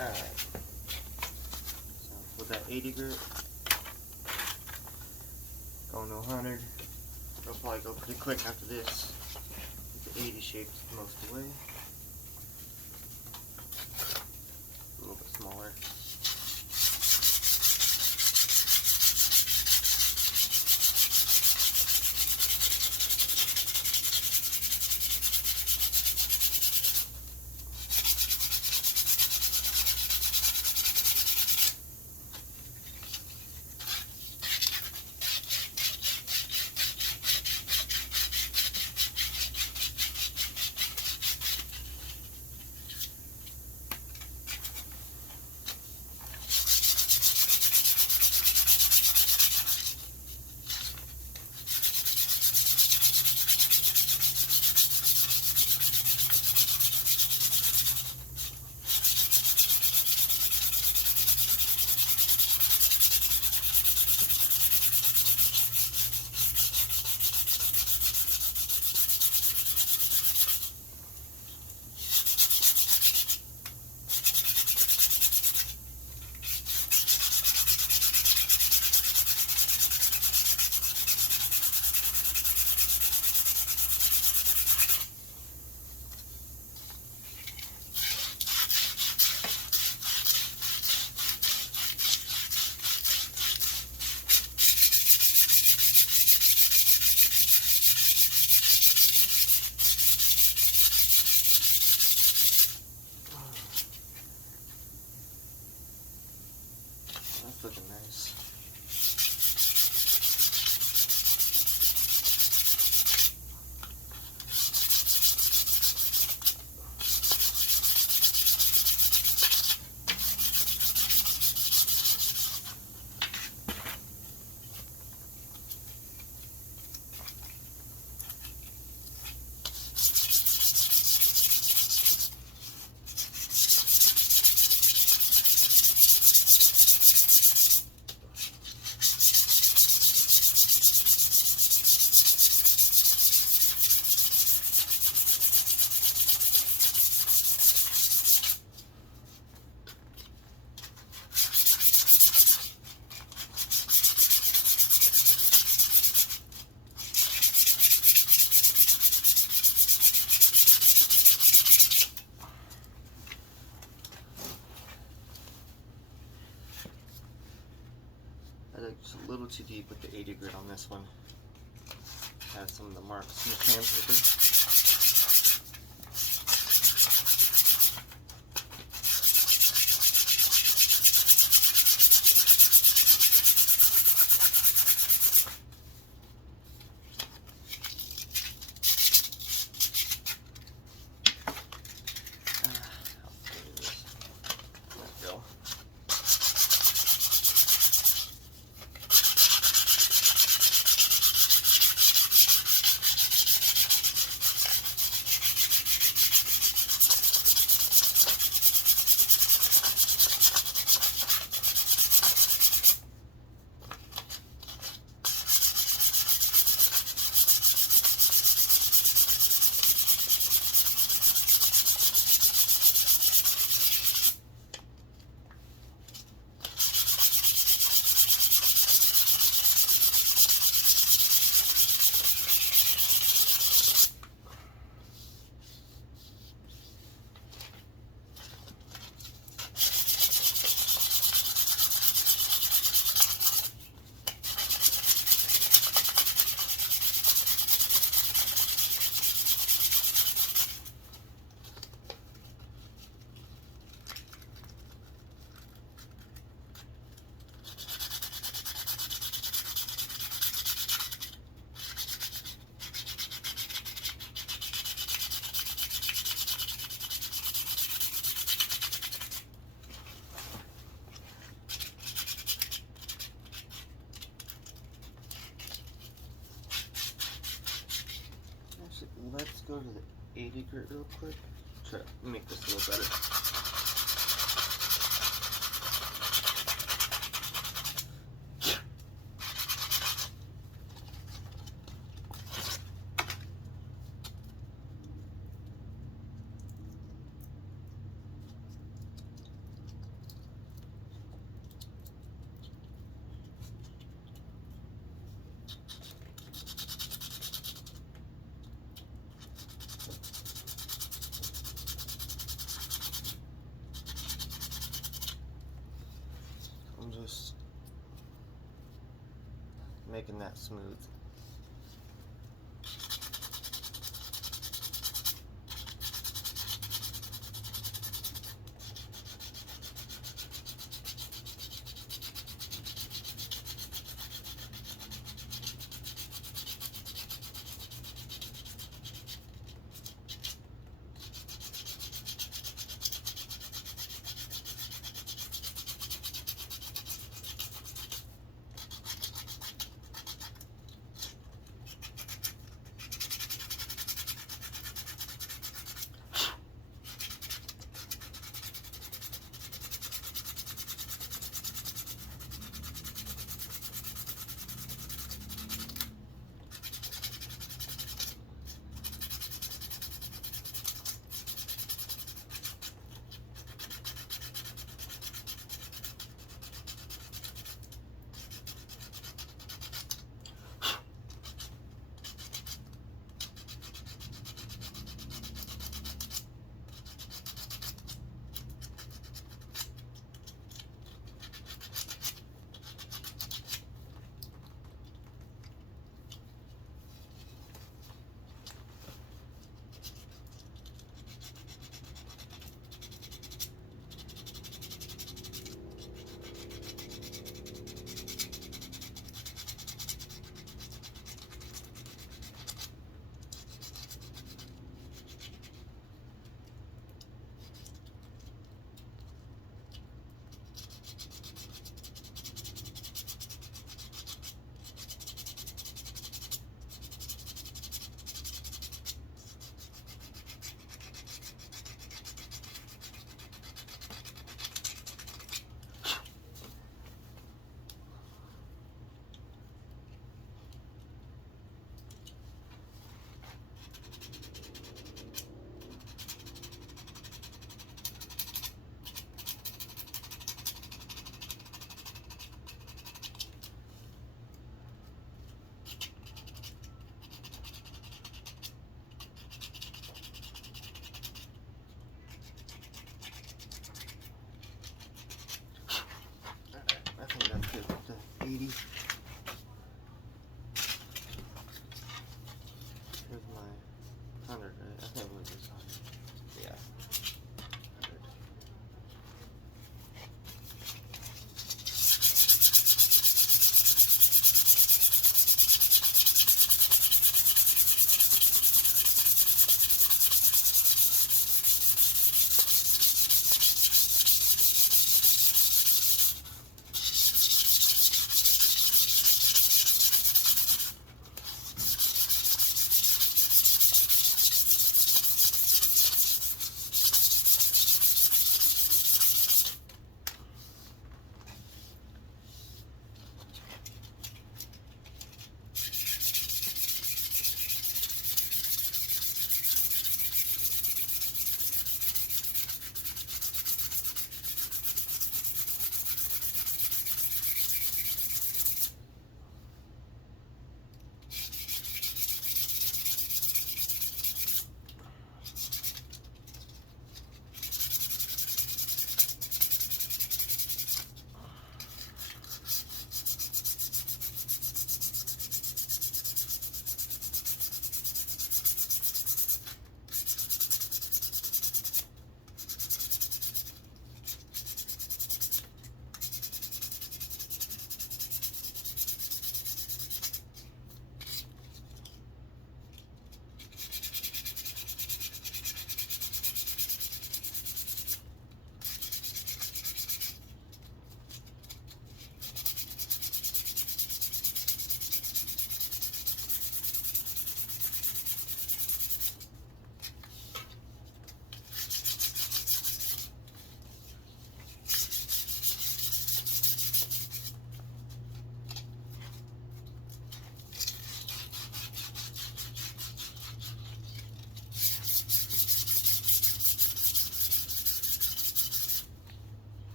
Alright. So with that 80 grit, going to 100. It'll probably go pretty quick after this. The 80 shaped most of the way. A little bit smaller. That's looking nice. I dug just a little too deep with the 80 grit on this one. Have some of the marks in the sandpaper. Let's go to the 80 grit real quick. Try to make this a little better. making that smooth.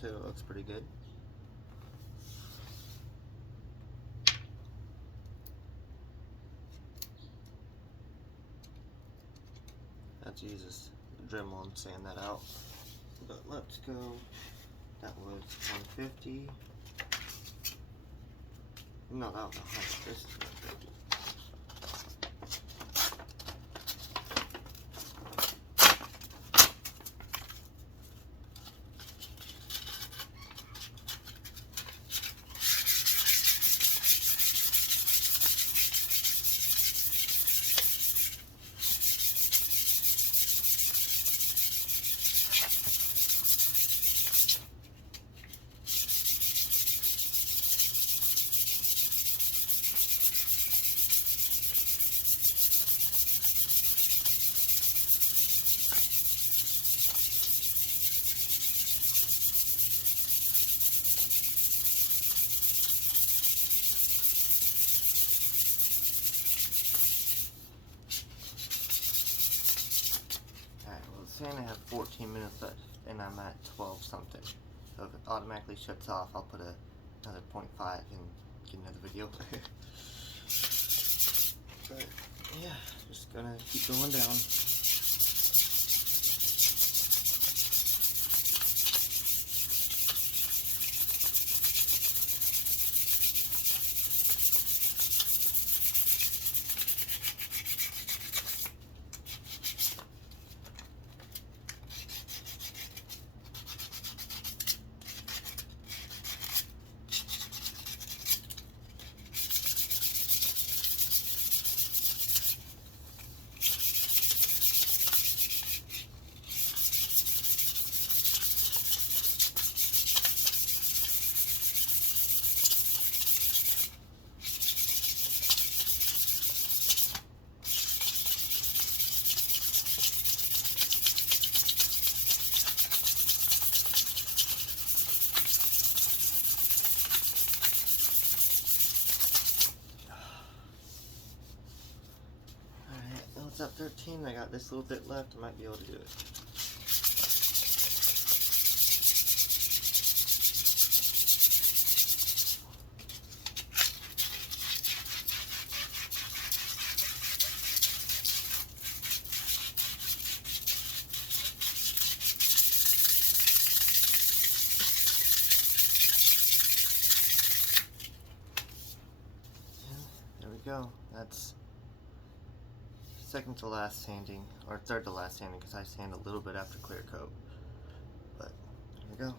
too. It looks pretty good. That's Jesus, Dremel and sand that out. But let's go. That was 150. No, that was 100. This is 150. Alright, well it's saying I have 14 minutes left and I'm at 12 something. So if it automatically shuts off, I'll put another 0.5 and get another video. But yeah, just gonna keep going down. It's at 13, I got this little bit left, I might be able to do it. And there we go, that's second to last sanding, or third to last sanding, because I sand a little bit after clear coat. But there we go.